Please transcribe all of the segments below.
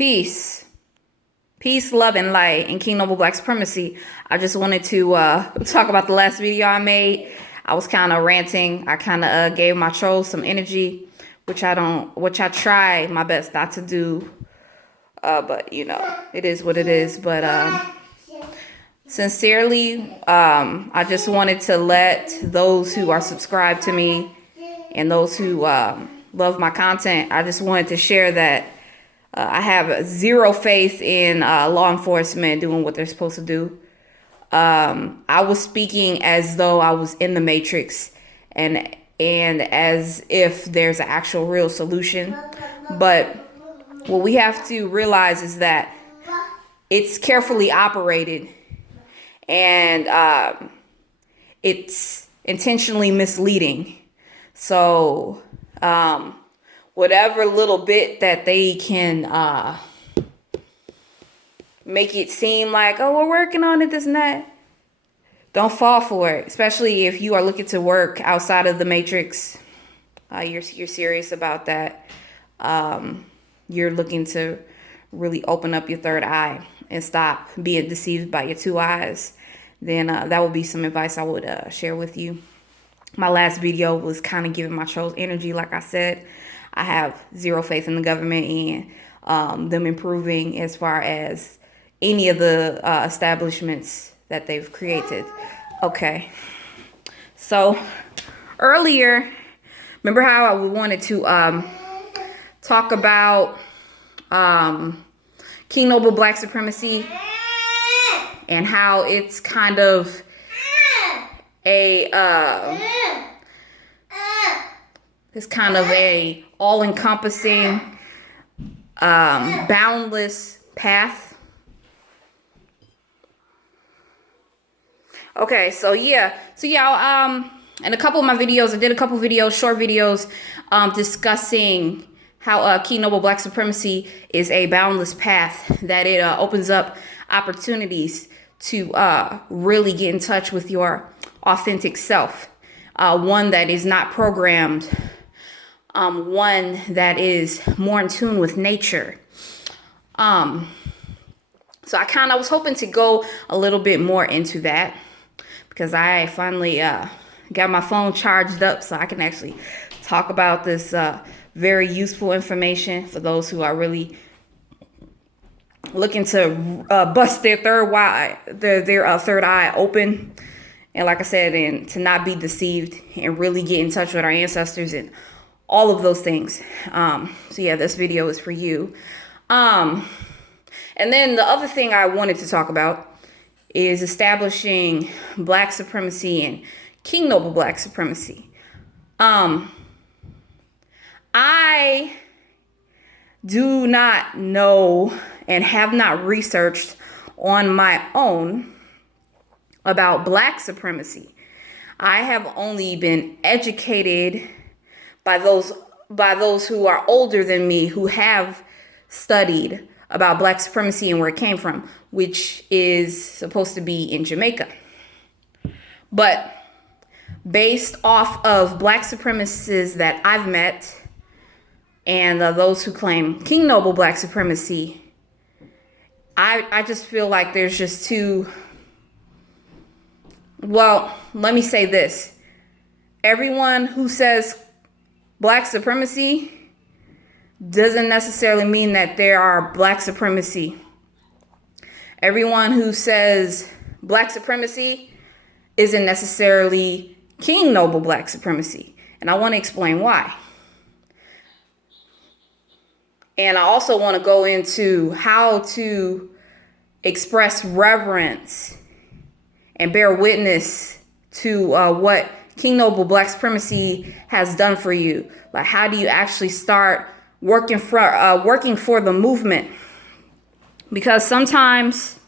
Peace. Peace, love, and light in King Noble Black Supremacy. I just wanted to talk about the last video I made. I was kind of ranting. I kind of gave my trolls some energy, which I try my best not to do. But you know, it is what it is. But sincerely, I just wanted to let those who are subscribed to me and those who love my content, I just wanted to share that I have zero faith in law enforcement doing what they're supposed to do. I was speaking as though I was in the Matrix and as if there's an actual real solution. But what we have to realize is that it's carefully operated and it's intentionally misleading. So whatever little bit that they can make it seem like, oh, we're working on it, this and that, don't fall for it. Especially if you are looking to work outside of the Matrix. You're serious about that. You're looking to really open up your third eye and stop being deceived by your two eyes. Then that would be some advice I would share with you. My last video was kind of giving my trolls energy. Like I said, I have zero faith in the government and them improving as far as any of the establishments that they've created. Okay. So earlier, remember how I wanted to talk about King Noble Black Supremacy and how it's kind of a all-encompassing boundless path. Okay, so yeah, in a couple of my videos, I did a couple videos, short videos, discussing how King Noble Black Supremacy is a boundless path, that it opens up opportunities to really get in touch with your authentic self, one that is not programmed, one that is more in tune with nature. So I was hoping to go a little bit more into that because I finally got my phone charged up so I can actually talk about this very useful information for those who are really looking to bust their third eye open. And like I said, and to not be deceived and really get in touch with our ancestors and all of those things. So yeah, this video is for you. And then the other thing I wanted to talk about is establishing Black supremacy and King Noble Black Supremacy. I do not know and have not researched on my own about Black supremacy. I have only been educated by those who are older than me, who have studied about Black supremacy and where it came from, which is supposed to be in Jamaica. But based off of Black supremacists that I've met and those who claim King Noble Black Supremacy, I just feel like there's just too... Well, let me say this. Everyone who says Black supremacy doesn't necessarily mean that there are Black supremacy. Everyone who says Black supremacy isn't necessarily King Noble Black Supremacy. And I want to explain why. And I also want to go into how to express reverence and bear witness to what King Noble Black Supremacy has done for you. Like, how do you actually start working for the movement? Because sometimes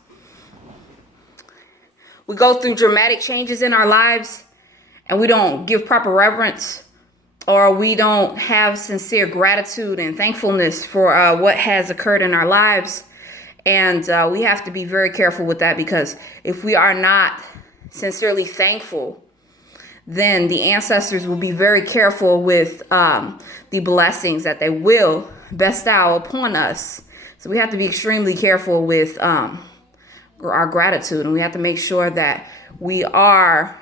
we go through dramatic changes in our lives and we don't give proper reverence, or we don't have sincere gratitude and thankfulness for what has occurred in our lives. And we have to be very careful with that, because if we are not sincerely thankful, then the ancestors will be very careful with the blessings that they will bestow upon us. So we have to be extremely careful with our gratitude, and we have to make sure that we are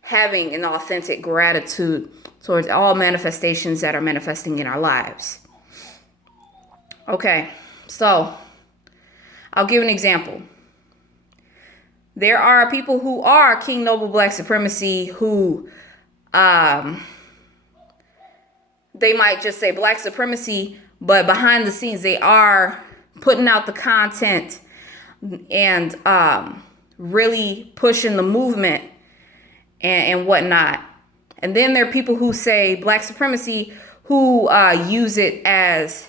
having an authentic gratitude towards all manifestations that are manifesting in our lives. Okay, so I'll give an example. There are people who are King Noble Black Supremacy who they might just say Black Supremacy, but behind the scenes they are putting out the content and really pushing the movement and whatnot. And then there are people who say Black Supremacy who use it as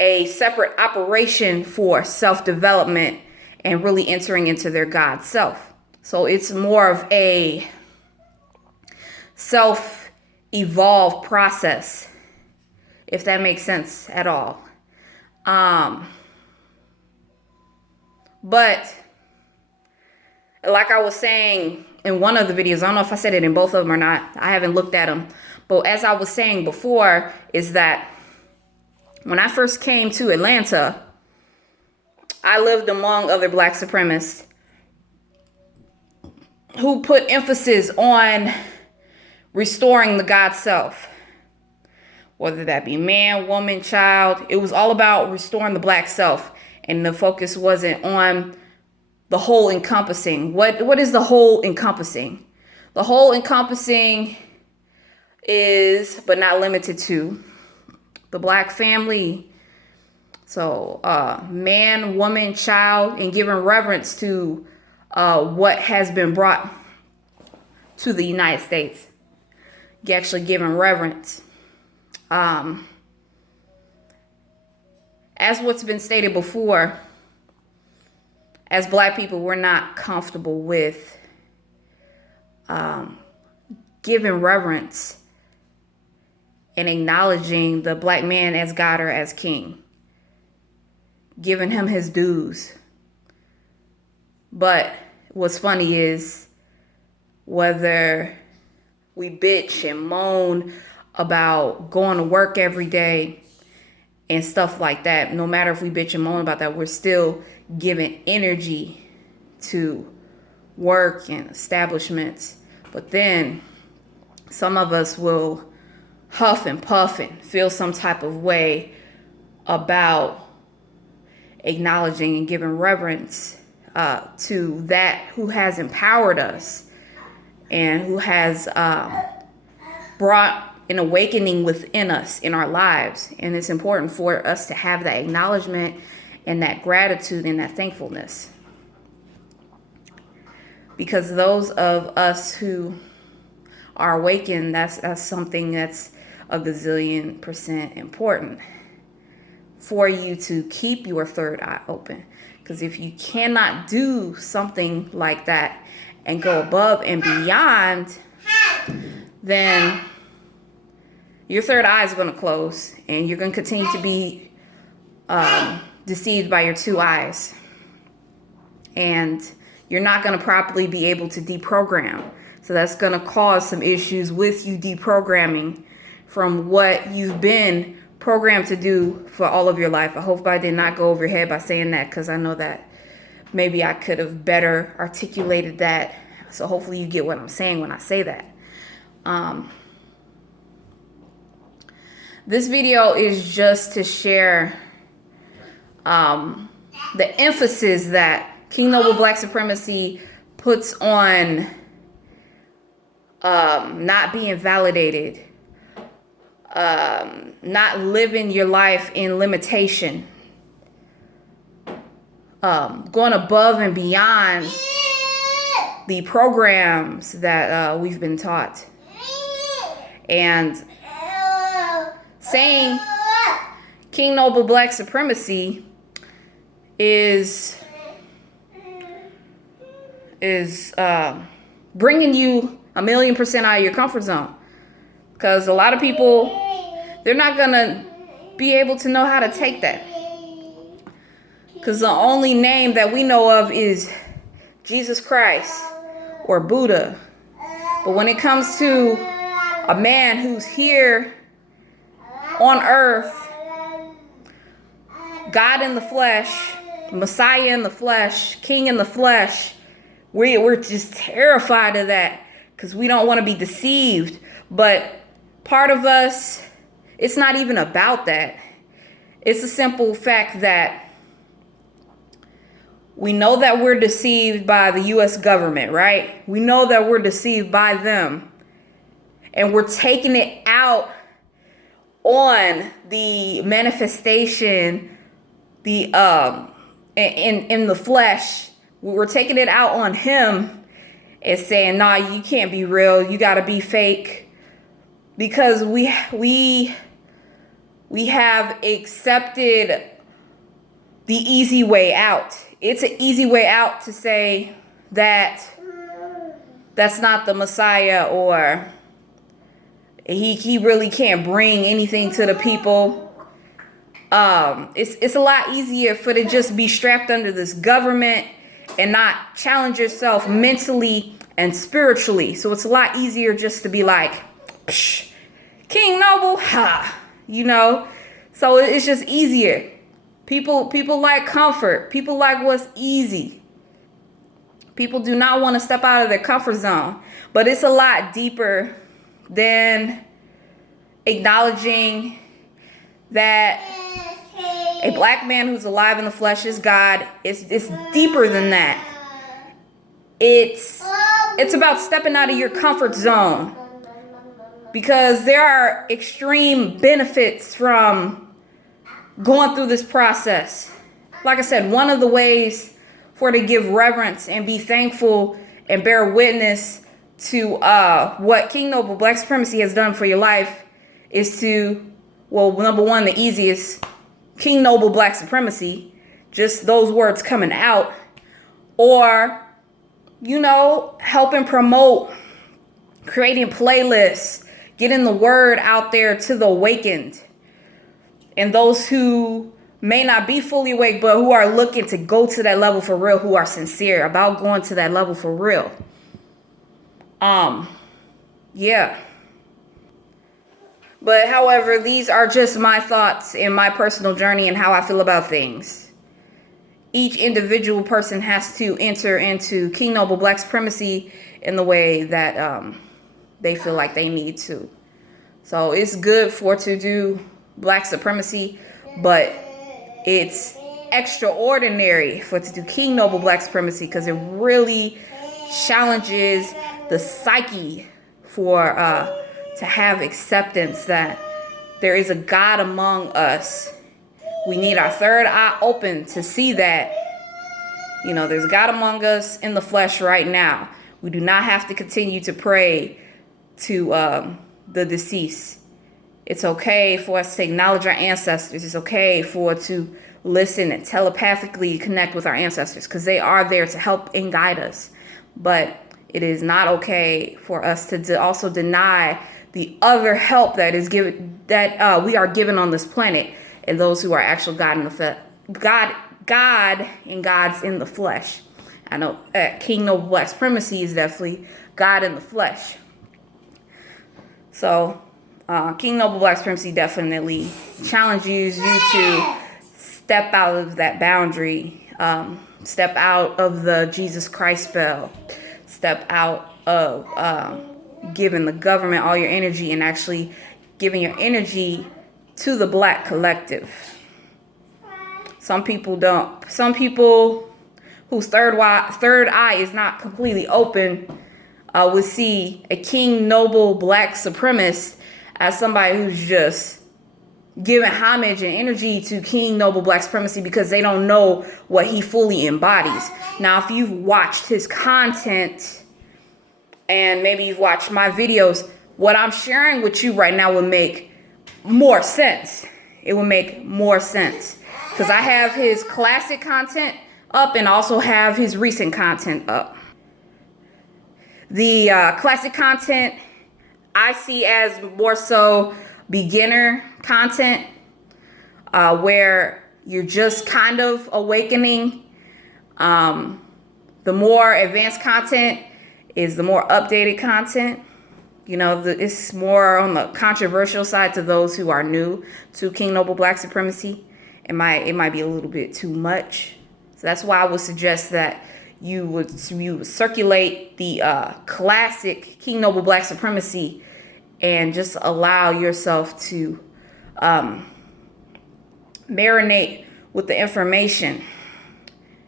a separate operation for self-development and really entering into their God self. So it's more of a self-evolved process, if that makes sense at all. But like I was saying in one of the videos, I don't know if I said it in both of them or not. I haven't looked at them. But as I was saying before, is that when I first came to Atlanta, I lived among other Black supremacists who put emphasis on restoring the God self, whether that be man, woman, child. It was all about restoring the Black self, and the focus wasn't on the whole encompassing. What is the whole encompassing? The whole encompassing is, but not limited to, the Black family. So man, woman, child, and giving reverence to what has been brought to the United States. You're actually giving reverence. As what's been stated before, as Black people, we're not comfortable with giving reverence and acknowledging the Black man as God or as king, giving him his dues. But what's funny is whether we bitch and moan about going to work every day and stuff like that, no matter if we bitch and moan about that, we're still giving energy to work and establishments. But then some of us will huff and puff and feel some type of way about acknowledging and giving reverence to that who has empowered us and who has brought an awakening within us in our lives. And it's important for us to have that acknowledgement and that gratitude and that thankfulness, because those of us who are awakened, that's something that's a gazillion % important for you to keep your third eye open. Because if you cannot do something like that and go above and beyond, then your third eye is going to close and you're going to continue to be deceived by your two eyes. And you're not going to properly be able to deprogram. So that's going to cause some issues with you deprogramming from what you've been programmed to do for all of your life. I hope I did not go over your head by saying that, because I know that maybe I could have better articulated that. So hopefully you get what I'm saying when I say that. This video is just to share the emphasis that King Noble Black Supremacy puts on not being validated, not living your life in limitation, going above and beyond the programs that we've been taught, and saying King Noble Black Supremacy is bringing you 1,000,000% out of your comfort zone. Because a lot of people, they're not going to be able to know how to take that. Because the only name that we know of is Jesus Christ or Buddha. But when it comes to a man who's here on earth, God in the flesh, Messiah in the flesh, King in the flesh. We're just terrified of that because we don't want to be deceived. But part of us, it's not even about that. It's a simple fact that we know that we're deceived by the U.S. government, right? We know that we're deceived by them. And we're taking it out on the manifestation, the in the flesh. We're taking it out on him and saying, nah, you can't be real. You got to be fake. Because we have accepted the easy way out. It's an easy way out to say that that's not the Messiah, or he really can't bring anything to the people. It's a lot easier for to just be strapped under this government and not challenge yourself mentally and spiritually. So it's a lot easier just to be like, psh, King Noble, ha, you know. So it's just easier. People like comfort. People like what's easy. People do not want to step out of their comfort zone. But it's a lot deeper than acknowledging that a black man who's alive in the flesh is God. It's deeper than that. It's about stepping out of your comfort zone, because there are extreme benefits from going through this process. Like I said, one of the ways for to give reverence and be thankful and bear witness to what King Noble Black Supremacy has done for your life is to, well, number one, the easiest, King Noble Black Supremacy, just those words coming out, or, you know, helping promote, creating playlists, getting the word out there to the awakened and those who may not be fully awake, but who are looking to go to that level for real, who are sincere about going to that level for real. Yeah. But however, these are just my thoughts and my personal journey and how I feel about things. Each individual person has to enter into King Noble Black Supremacy in the way that they feel like they need to. So it's good to do Black Supremacy, but it's extraordinary to do King Noble Black Supremacy, because it really challenges the psyche for to have acceptance that there is a God among us. We need our third eye open to see that, you know, there's a God among us in the flesh right now. We do not have to continue to pray to the deceased. It's okay for us to acknowledge our ancestors. It's okay to listen and telepathically connect with our ancestors, because they are there to help and guide us. But it is not okay for us to also deny the other help that is given, that we are given on this planet, and those who are actual God in the God and God's in the flesh. I know King Noble Black Supremacy is definitely God in the flesh. So King Noble Black Supremacy definitely challenges you to step out of that boundary, step out of the Jesus Christ spell, step out of giving the government all your energy and actually giving your energy to the Black collective. Some people don't. Some people whose third eye is not completely open would see a King Noble Black Supremacist as somebody who's just giving homage and energy to King Noble Black Supremacy because they don't know what he fully embodies. Now, if you've watched his content and maybe you've watched my videos, what I'm sharing with you right now would make more sense. It would make more sense because I have his classic content up and also have his recent content up. The classic content I see as more so beginner content, where you're just kind of awakening. The more advanced content is the more updated content. You know, it's more on the controversial side to those who are new to King Noble Black Supremacy. it might be a little bit too much. So that's why I would suggest that you would circulate the classic King Noble Black Supremacy and just allow yourself to marinate with the information,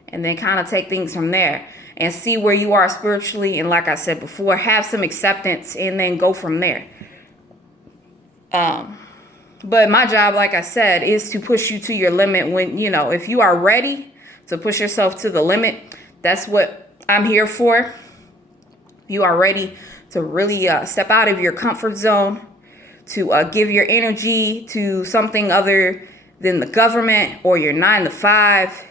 and then kind of take things from there and see where you are spiritually. And like I said before, have some acceptance and then go from there. But my job, like I said, is to push you to your limit. When, you know, if you are ready to push yourself to the limit, that's what I'm here for. You are ready to really step out of your comfort zone, to give your energy to something other than the government or your 9 to 5.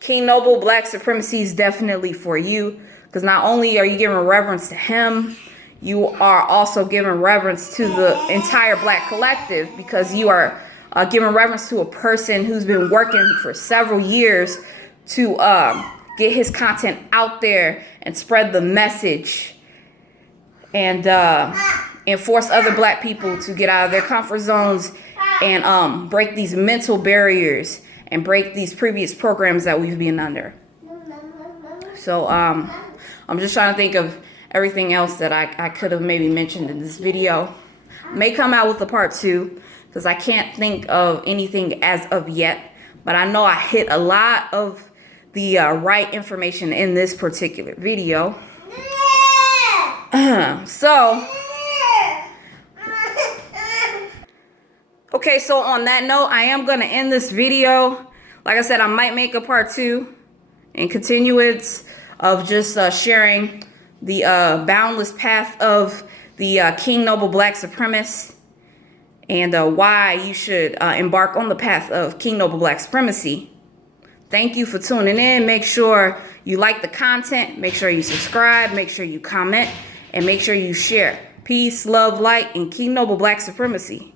King Noble Black Supremacy is definitely for you, because not only are you giving reverence to him, you are also giving reverence to the entire Black collective, because you are giving reverence to a person who's been working for several years to get his content out there and spread the message, and force other Black people to get out of their comfort zones and break these mental barriers and break these previous programs that we've been under. So I'm just trying to think of everything else that I could have maybe mentioned in this video. May come out with a part 2, because I can't think of anything as of yet, but I know I hit a lot of the right information in this particular video. Okay, so on that note, I am going to end this video. Like I said, I might make a part 2 in continuance of just sharing the boundless path of the King Noble Black Supremacist, and why you should embark on the path of King Noble Black Supremacy. Thank you for tuning in. Make sure you like the content. Make sure you subscribe. Make sure you comment. And make sure you share. Peace, love, light, and King Noble Black Supremacy.